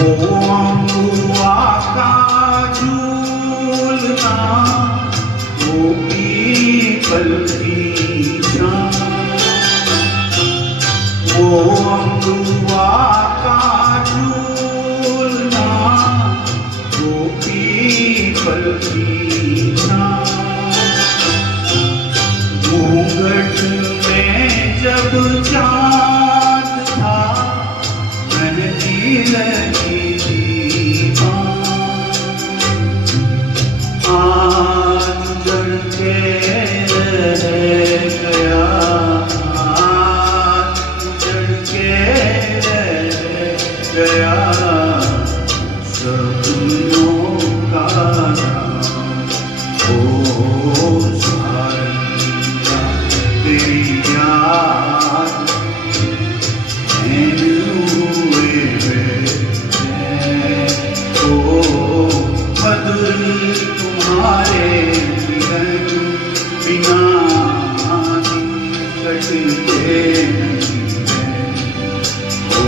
अम्बुआ का झूलना वो पीपल की छाँव, वो अम्बुआ का झूलना वो पीपल की छाँव। घूंघट में जब चाँद था मेहंदी लगी थी बाँह, आज जड़ के रह गया, आज जड़ के रह गया सपनों का नाम। ओ सारंगा तेरी याद मधुर तुम्हारे मिलन बिना कटते नहीं है। ओ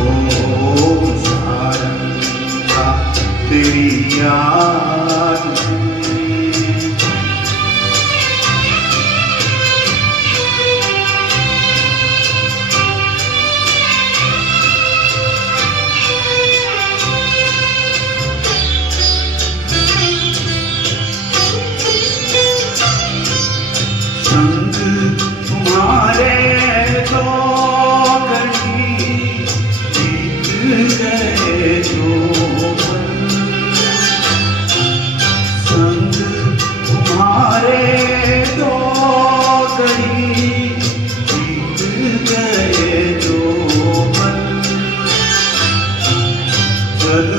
सारंगा तेरी याद संग तुम्हारे दो घड़ी बीत गए जो पल, संग तुम्हारे दो घड़ी बीत गए जो पल, पल